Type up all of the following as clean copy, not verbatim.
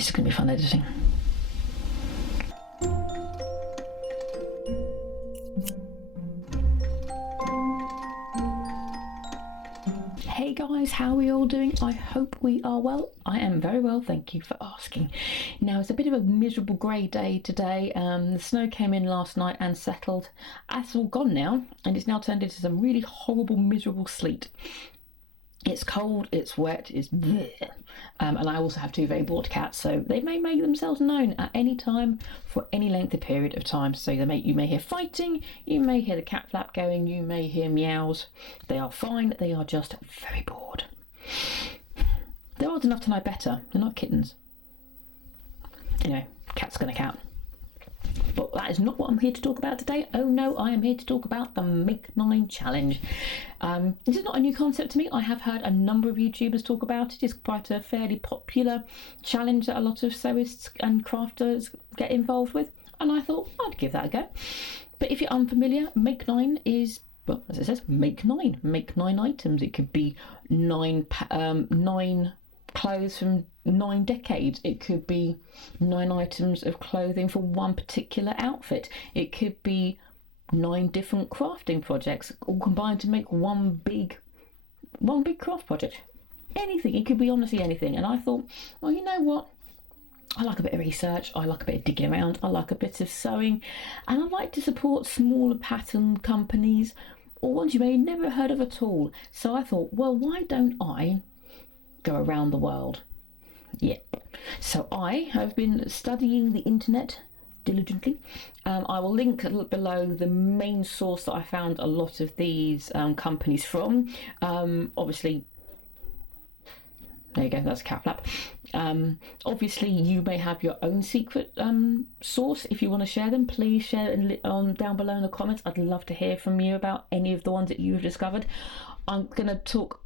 This is going to be fun editing. Hey guys, how are we all doing? I hope we are well. I am very well, thank you for asking. Now, it's a bit of a miserable grey day today. The snow came in last night and settled. That's all gone now, and it's now turned into some really horrible, miserable sleet. It's cold, it's wet, it's bleh. And I also have two very bored cats, so they may make themselves known at any time for any length of period of time. So you may hear fighting, you may hear the cat flap going, you may hear meows. They are fine, they are just very bored. They're old enough to know better, they're not kittens. Anyway, cat's gonna cat. But that is not what I'm here to talk about today. Oh no, I am here to talk about the Make 9 challenge. This is not a new concept to me. I have heard a number of YouTubers talk about it. It's quite a fairly popular challenge that a lot of sewists and crafters get involved with. And I thought I'd give that a go. But if you're unfamiliar, Make 9 is, well, as it says, make 9. Make 9 items. It could be 9 clothes from 9 decades. It could be 9 items of clothing for one particular outfit. It could be 9 different crafting projects all combined to make one big craft project. Anything. It could be honestly anything. And I thought, well, you know what? I like a bit of research, I like a bit of digging around, I like a bit of sewing, and I like to support smaller pattern companies or ones you may have never heard of at all. So I thought, well, why don't I go around the world? Yep. So I have been studying the internet diligently. I will link below the main source that I found a lot of these companies from. Obviously, there you go, that's a cat flap. Obviously, you may have your own secret source. If you want to share them, please share it down below in the comments. I'd love to hear from you about any of the ones that you've discovered. I'm going to talk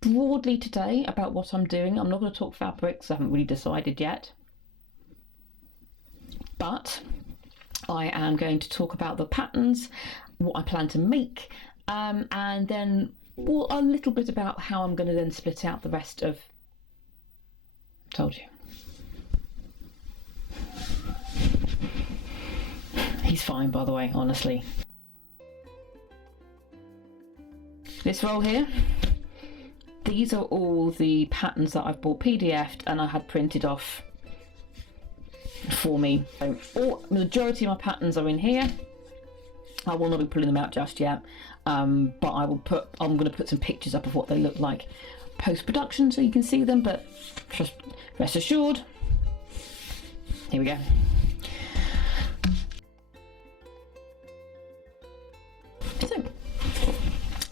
broadly today about what I'm doing. I'm not going to talk fabrics, I haven't really decided yet. But I am going to talk about the patterns, what I plan to make, and then a little bit about how I'm going to then split out the rest of... Told you. He's fine, by the way, honestly. This roll here, these are all the patterns that I've bought PDF'd and I had printed off for me. So the majority of my patterns are in here. I will not be pulling them out just yet, but I'm going to put some pictures up of what they look like post-production so you can see them, but just rest assured, here we go. So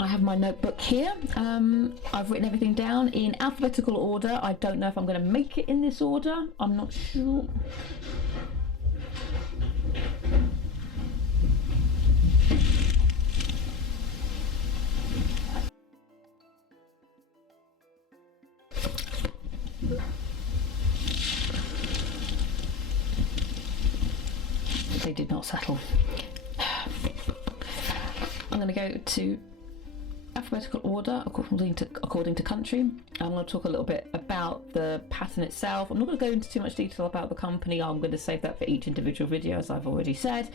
I have my notebook here. I've written everything down in alphabetical order. I don't know if I'm going to make it in this order. I'm not sure. They did not settle. I'm going to go to alphabetical order according to country. I'm going to talk a little bit about the pattern itself. I'm not going to go into too much detail about the company. I'm going to save that for each individual video, as I've already said.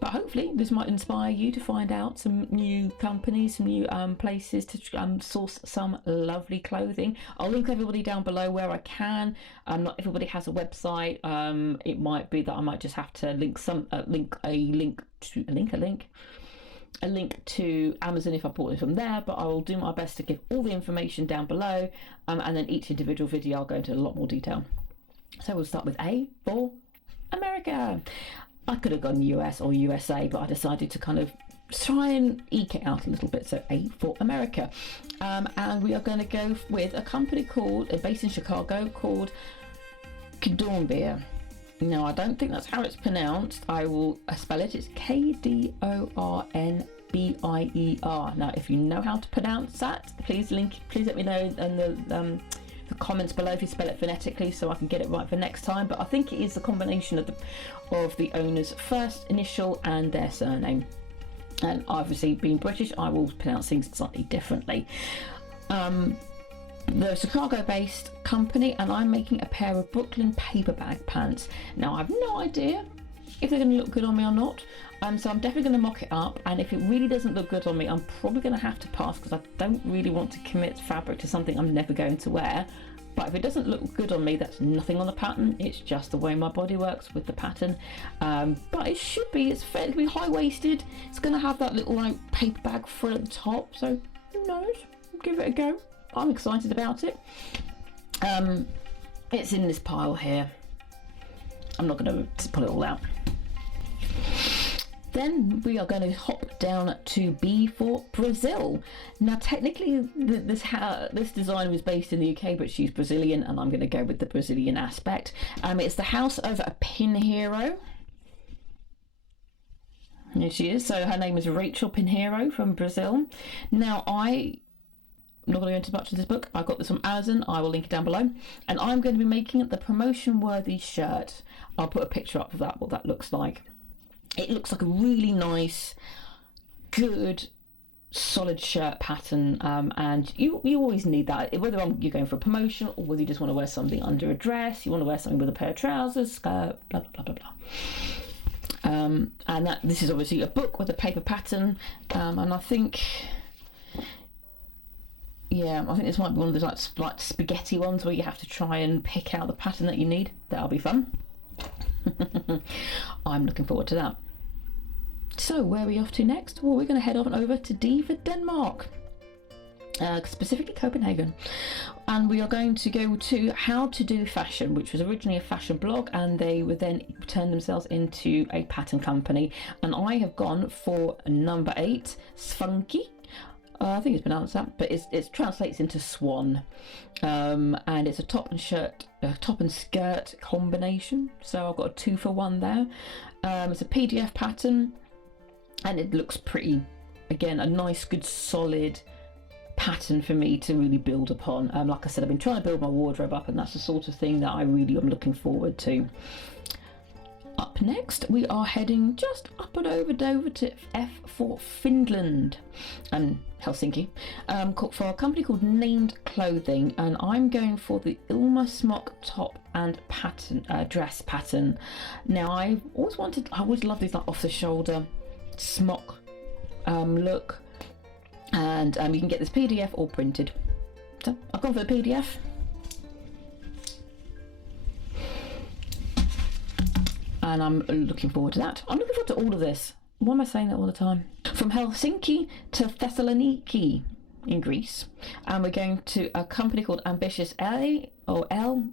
But hopefully this might inspire you to find out some new companies, some new places to source some lovely clothing. I'll link everybody down below where I can. Not everybody has a website. It might be that I might just have to link a link to Amazon if I bought it from there, but I will do my best to give all the information down below, and then each individual video I'll go into a lot more detail. So we'll start with A for America. I could have gone US or USA, but I decided to kind of try and eke it out a little bit. So A for America. And we are going to go with a company based in Chicago called Kdorbier. No, I don't think that's how it's pronounced. I will spell it. It's Kdorbier. Now, if you know how to pronounce that, please let me know in the comments below if you spell it phonetically so I can get it right for next time. But I think it is the combination of the owner's first initial and their surname. And obviously, being British, I will pronounce things slightly differently. the Chicago-based company, and I'm making a pair of Brooklyn paper bag pants. Now I have no idea if they're going to look good on me or not, so I'm definitely going to mock it up, and if it really doesn't look good on me, I'm probably going to have to pass, because I don't really want to commit fabric to something I'm never going to wear. But if it doesn't look good on me, that's nothing on the pattern, it's just the way my body works with the pattern. But it should be, it's fairly high-waisted, it's going to have that little like paper bag frill at the top, so who knows, give it a go. I'm excited about it. It's in this pile here. I'm not going to pull it all out. Then we are going to hop down to B for Brazil. Now technically this design was based in the UK, but she's Brazilian, and I'm going to go with the Brazilian aspect. It's the house of a Pinheiro. Here she is. So her name is Rachel Pinheiro from Brazil. Now I'm not going to go into much of this book. I got this from Amazon. I will link it down below. And I'm going to be making the promotion worthy shirt. I'll put a picture up of that, what that looks like. It looks like a really nice, good, solid shirt pattern, and you always need that, whether you're going for a promotion or whether you just want to wear something under a dress, you want to wear something with a pair of trousers, skirt, blah blah blah blah blah. And this is obviously a book with a paper pattern, and I think this might be one of those like spaghetti ones where you have to try and pick out the pattern that you need. That'll be fun. I'm looking forward to that. So where are we off to next? Well, we're going to head on over to D for Denmark, specifically Copenhagen, and we are going to go to How to Do Fashion, which was originally a fashion blog, and they would then turn themselves into a pattern company, and I have gone for number 8, Svanky. I think it's pronounced that, but it translates into swan, and it's a top and skirt combination, so I've got a 2 for 1 there. It's a PDF pattern, and it looks pretty, again, a nice good solid pattern for me to really build upon. Like I said, I've been trying to build my wardrobe up, and that's the sort of thing that I really am looking forward to. Up next, we are heading just up and over to F for Finland and Helsinki, for a company called Named Clothing, and I'm going for the Ilma smock top and pattern dress pattern. Now I always love these like off the shoulder smock look, and you can get this PDF or printed. So I've gone for the PDF. And I'm looking forward to that. I'm looking forward to all of this. Why am I saying that all the time? From Helsinki to Thessaloniki in Greece. And we're going to a company called Ambitious Elle, or Elle,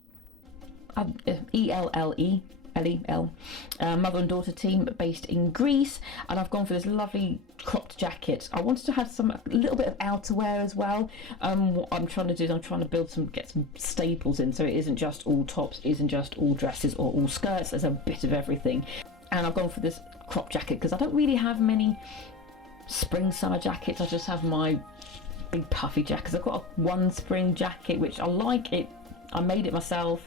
E-L-L-E, L-E-L, mother and daughter team based in Greece. And I've gone for this lovely cropped jacket. I wanted to have a little bit of outerwear as well. What I'm trying to do is I'm trying to get some staples in, so it isn't just all tops, isn't just all dresses or all skirts. There's a bit of everything. And I've gone for this cropped jacket because I don't really have many spring summer jackets. I just have my big puffy jackets. I've got one spring jacket which I like. I made it myself.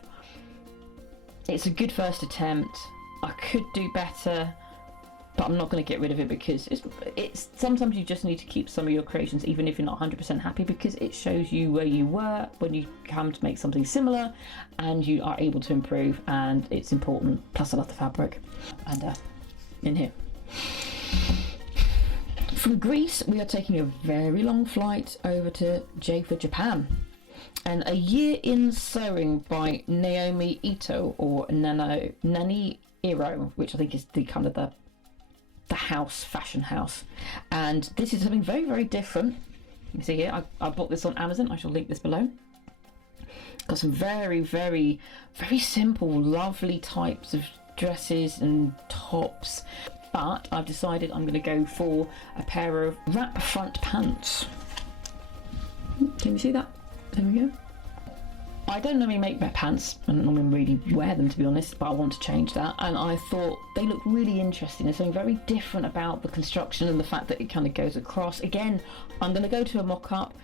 It's a good first attempt. I could do better, but I'm not going to get rid of it because it's sometimes you just need to keep some of your creations even if you're not 100% happy, because it shows you where you were when you come to make something similar, and you are able to improve, and it's important. Plus I love the fabric. And in here. From Greece we are taking a very long flight over to J for Japan. And A Year in Sewing by Naomi Ito, or Nani Iro, which I think is the kind of the fashion house. And this is something very, very different. You see here, I bought this on Amazon. I shall link this below. Got some very, very, very simple, lovely types of dresses and tops. But I've decided I'm going to go for a pair of wrap front pants. Can you see that? There we go. I don't normally make pants, I don't normally really wear them to be honest, but I want to change that, and I thought they look really interesting. There's something very different about the construction and the fact that it kind of goes across. Again, I'm going to go to a mock-up,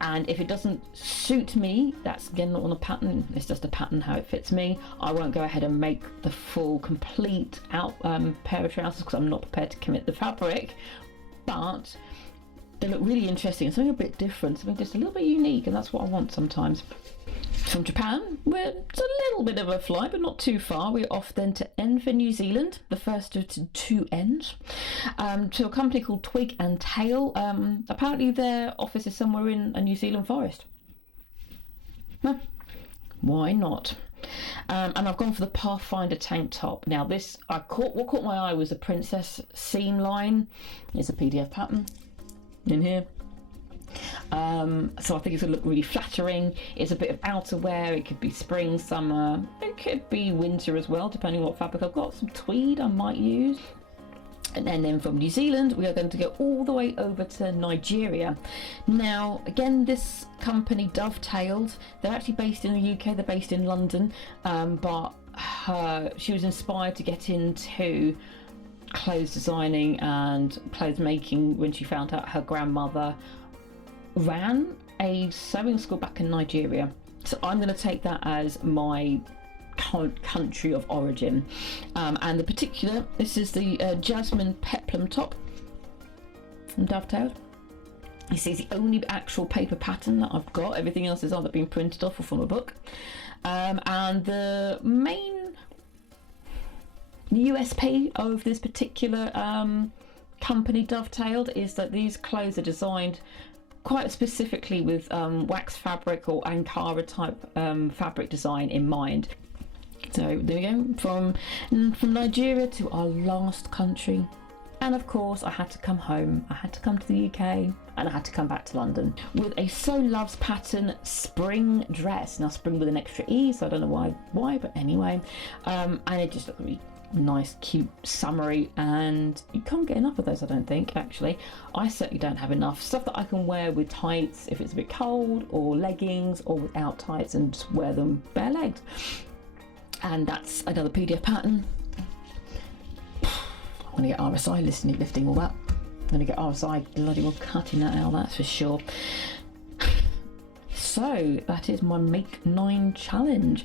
and if it doesn't suit me, that's again not on a pattern, it's just a pattern how it fits me. I won't go ahead and make the full complete pair of trousers because I'm not prepared to commit the fabric, but they look really interesting, something a bit different, something just a little bit unique, and that's what I want sometimes. From Japan, it's a little bit of a flight, but not too far. We're off then to N for New Zealand, the first of two N's, to a company called Twig and Tail. Apparently their office is somewhere in a New Zealand forest. Well, why not? And I've gone for the Pathfinder tank top. Now this, what caught my eye was a princess seam line. It's a PDF pattern in here. So I think it's going to look really flattering. It's a bit of outerwear. It could be spring, summer. It could be winter as well, depending on what fabric I've got. Some tweed I might use. And then from New Zealand, we are going to go all the way over to Nigeria. Now, again, this company, Dovetailed, they're actually based in the UK. They're based in London, but she was inspired to get into clothes designing and clothes making when she found out her grandmother ran a sewing school back in Nigeria. So I'm going to take that as my country of origin, and the particular, this is the Jasmine Peplum top from Dovetailed. This is the only actual paper pattern that I've got. Everything else is either been printed off or from a book, and the main USP of this particular company, Dovetailed, is that these clothes are designed quite specifically with wax fabric or Ankara type fabric design in mind. So there we go, from Nigeria to our last country. And of course I had to come home, I had to come to the UK, and I had to come back to London with a So Loves pattern spring dress. Now spring with an extra E, so I don't know why, but anyway, and it just looked really nice, cute, summery, and you can't get enough of those, I don't think. Actually, I certainly don't have enough stuff that I can wear with tights if it's a bit cold, or leggings, or without tights and just wear them bare legged. And that's another PDF pattern. I'm gonna get RSI lifting all that. I'm gonna get RSI bloody well cutting that out, that's for sure. So that is my Make 9 challenge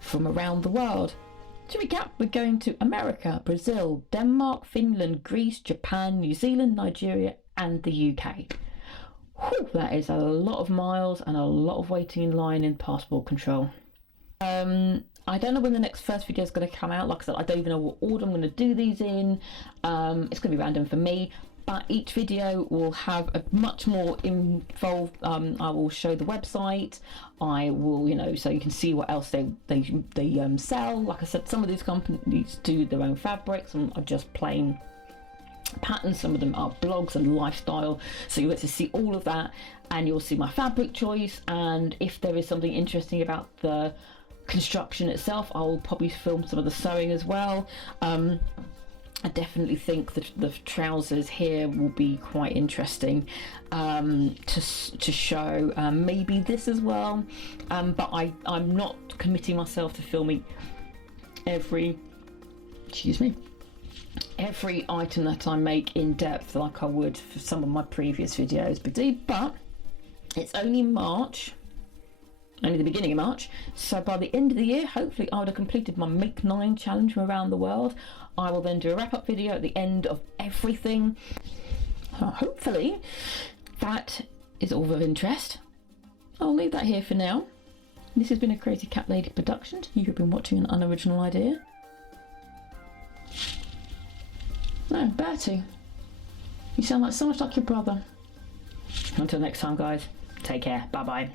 from around the world. To recap, we're going to America, Brazil, Denmark, Finland, Greece, Japan, New Zealand, Nigeria, and the UK. Whew, that is a lot of miles and a lot of waiting in line in passport control. I don't know when the next first video is going to come out. Like I said, I don't even know what order I'm going to do these in. It's going to be random for me. But each video will have a much more involved. I will show the website. I will, so you can see what else they sell. Like I said, some of these companies do their own fabrics. Some are just plain patterns. Some of them are blogs and lifestyle. So you get to see all of that, and you'll see my fabric choice. And if there is something interesting about the construction itself, I will probably film some of the sewing as well. I definitely think that the trousers here will be quite interesting to show. Maybe this as well, but I'm not committing myself to filming every item that I make in depth like I would for some of my previous videos. But it's only March. Only the beginning of March, so by the end of the year, hopefully I would have completed my Make 9 challenge from around the world. I will then do a wrap-up video at the end of everything. Hopefully that is all of interest. I'll leave that here for now. This has been a Crazy Cat Lady production. You have been watching an unoriginal idea. No, Bertie, you sound so much like your brother. Until next time, guys, take care. Bye-bye.